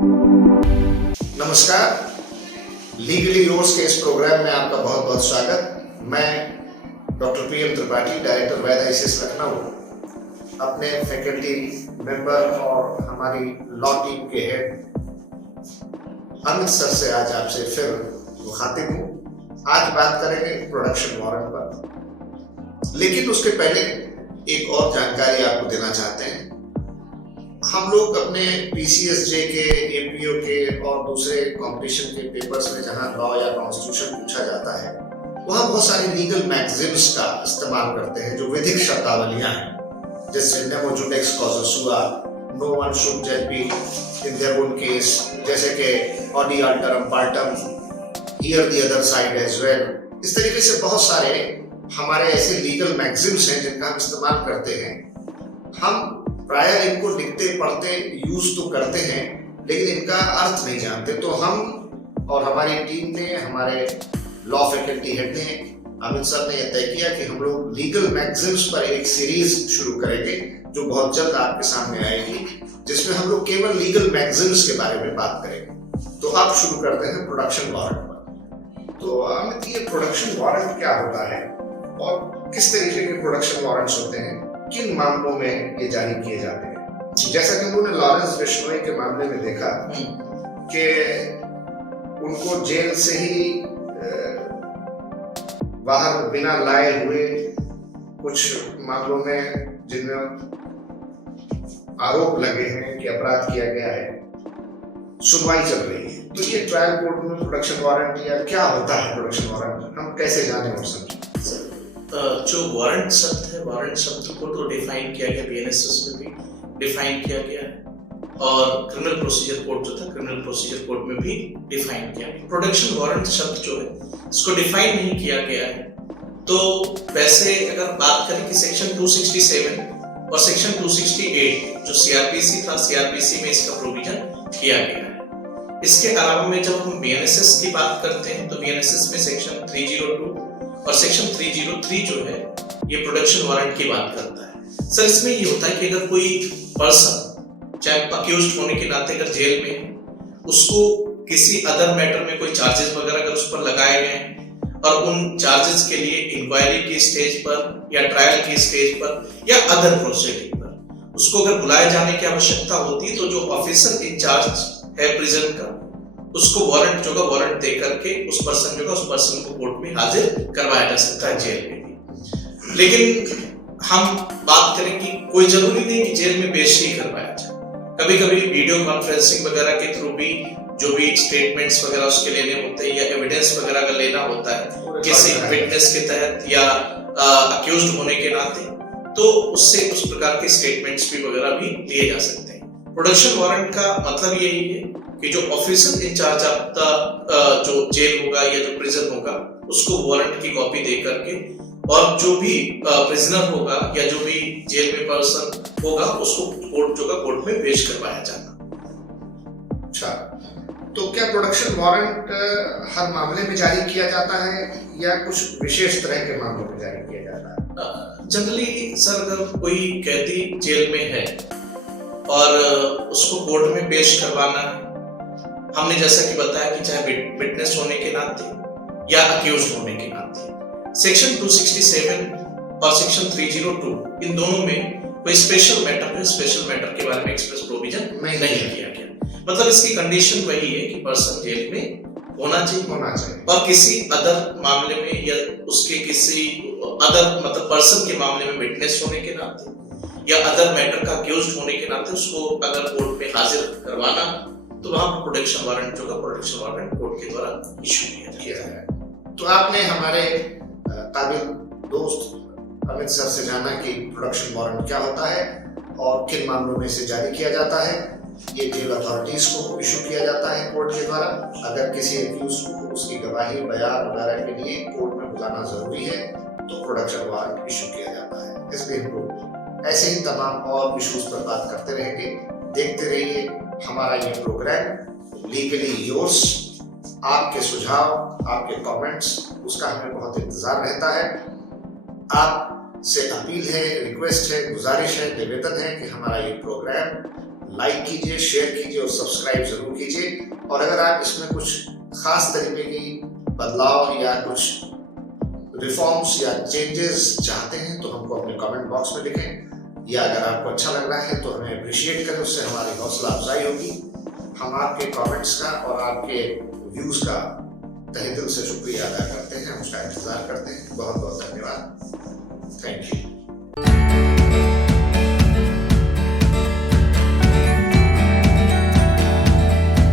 नमस्कार, legally yours के इस प्रोग्राम में आपका बहुत बहुत स्वागत। मैं डॉक्टर PM त्रिपाठी, डायरेक्टर वैद ICS लखनऊ, अपने फैकल्टी मेंबर और हमारी लॉ टीम के हेड अमित सर से आज आपसे फिर मुखातिब हूँ। आज बात करेंगे प्रोडक्शन वारंट पर, लेकिन उसके पहले एक और जानकारी आपको देना चाहते हैं। हम लोग अपने PCSJ के, APO के और दूसरे कंपटीशन के पेपर्स में जहां लॉ या कॉन्स्टिट्यूशन पूछा जाता है, वहां बहुत सारे लीगल मैगजीम्स का इस्तेमाल करते हैं जो विधिक शब्दावलियां हैं, जैसे nemo judex causa sua, no one should जज be in their own case, जैसे कि audi alteram partem, hear the other side as well. इस तरीके से बहुत सारे हमारे ऐसे लीगल मैगजीम्स हैं जिनका हम इस्तेमाल करते हैं। हम प्रायः इनको लिखते पढ़ते यूज तो करते हैं, लेकिन इनका अर्थ नहीं जानते। तो हम और हमारी टीम ने, हमारे लॉ फैकल्टी हेड ने, अमित सर ने यह तय किया कि हम लोग लीगल मैगजीम्स पर एक सीरीज शुरू करेंगे जो बहुत जल्द आपके सामने आएगी, जिसमें हम लोग केवल लीगल मैगजीम्स के बारे में बात करेंगे। तो अब शुरू करते हैं प्रोडक्शन वारंट पर। तो अमित, ये प्रोडक्शन वारंट क्या होता है और किस तरीके के प्रोडक्शन वारंट्स होते हैं, किन मामलों में ये जारी किए जाते हैं? जैसा कि उन्होंने लॉरेंस बिश्नोई के मामले में देखा कि उनको जेल से ही बाहर बिना लाए हुए कुछ मामलों में जिनमें आरोप लगे हैं कि अपराध किया गया है, सुनवाई चल रही है। तो ये ट्रायल कोर्ट में प्रोडक्शन वारंट या क्या होता है प्रोडक्शन वारंट, हम कैसे जाने और समझें? जो वारंट शब्द है, वारंट शब्द को तो डिफाइन किया गया, BNSS में भी डिफाइन किया गया है और क्रिमिनल प्रोसीजर कोड जो था, क्रिमिनल प्रोसीजर कोड में भी डिफाइन किया गया। प्रोडक्शन वारंट शब्द जो है इसको डिफाइन नहीं किया गया है। तो वैसे अगर बात करें कि सेक्शन 267 और सेक्शन 268 जो CRPC था, CRPC में इसका प्रोविजन किया गया है। इसके अलावा में जब हम BNSS की बात करते हैं तो BNSS में सेक्शन 302 और सेक्शन 303 जो है ये प्रोडक्शन वारंट की बात करता है। सर, इसमें ये होता है कि अगर कोई पर्सन चाहे अक्यूज्ड होने के नाते अगर जेल में है, उसको किसी अदर मैटर में कोई चार्जेस वगैरह अगर उस पर लगाए गए हैं और उन चार्जेस के लिए इंक्वायरी की स्टेज पर या ट्रायल की स्टेज पर या अदर प्रोसीडिंग पर उसको अगर बुलाए जाने की आवश्यकता होती है, तो जो ऑफिसर इंचार्ज है प्रिजन का, उसको वारंट जो का वारंट दे करके उस पर्सन को कोर्ट में हाजिर करवाया जा सकता है जेल में भी। लेकिन हम बात करें कि कोई जरूरी नहीं कि जेल में पेश ही करवाया जाए। कभी कभी वीडियो कॉन्फ्रेंसिंग वगैरह के थ्रू भी जो भी स्टेटमेंट्स वगैरह उसके लेने होते हैं या एविडेंस वगैरह का लेना होता है किसी विटनेस के तहत या अक्यूज्ड होने के नाते, तो उससे उस प्रकार के स्टेटमेंट्स भी वगैरह भी लिए जा सकते हैं। प्रोडक्शन वारंट का मतलब यही है कि जो ऑफिसर इंचार्ज आपका जो जेल होगा या जो प्रिजन होगा, उसको वारंट की कॉपी दे करके और जो भी प्रिजनर होगा या जो भी जेल में पर्सन होगा उसको कोर्ट में पेश करवाया जाना। अच्छा, तो क्या प्रोडक्शन वारंट हर मामले में जारी किया जाता है या कुछ विशेष तरह के मामलों में जारी किया जाता है? जनरली सर, अगर कोई कैदी जेल में है और उसको कोर्ट में पेश करवाना है, हमने जैसा कि बताया कि चाहे विटनेस होने के नाते या अक्यूज्ड होने के नाते, सेक्शन 267 और सेक्शन 302 इन दोनों में कोई स्पेशल मैटर के बारे में एक्सप्रेस प्रोविजन नहीं किया गया। मतलब इसकी कंडीशन वही है कि पर्सन जेल में होना चाहिए और किसी अदर मामले में या उसके किसी अदर मतलब पर्सन के मामले में विटनेस होने के नाते या अदर मैटर का अक्यूज्ड होने के नाते उसको अगर कोर्ट में हाजिर करवाना, तो वहां प्रोडक्शन वारंट जो का प्रोडक्शन वारंट कोर्ट के द्वारा इशू किया है। तो आपने हमारे काबिल दोस्त अमित सर से जाना कि प्रोडक्शन वारंट क्या होता है और किन मामलों में इसे जारी किया जाता है। ये जेल अथॉरिटीज को इशू किया जाता है कोर्ट के द्वारा। अगर किसी एक्यूज को उसकी गवाही, बयान वगैरह के लिए कोर्ट में बुलाना जरूरी है तो प्रोडक्शन वारंट इशू किया जाता है। इसलिए हम लोग ऐसे ही तमाम और इशूज पर बात करते रहेंगे। देखते रहिए हमारा ये प्रोग्राम लीगली योर्स। आपके सुझाव, आपके कमेंट्स, उसका हमें बहुत इंतजार रहता है। आप से अपील है, रिक्वेस्ट है, गुजारिश है, निवेदन है कि हमारा ये प्रोग्राम लाइक कीजिए, शेयर कीजिए और सब्सक्राइब जरूर कीजिए। और अगर आप इसमें कुछ खास तरीके की बदलाव या कुछ रिफॉर्म्स या चेंजेस चाहते हैं तो हमको अपने कमेंट बॉक्स में लिखें, या अगर आपको अच्छा लग रहा है तो हमें अप्रिशिएट करें, उससे हमारी हौसला अफजाई होगी। हम आपके कमेंट्स का और आपके व्यूज का तहे दिल से शुक्रिया अदा करते हैं, उसका इंतजार करते हैं। बहुत बहुत धन्यवाद।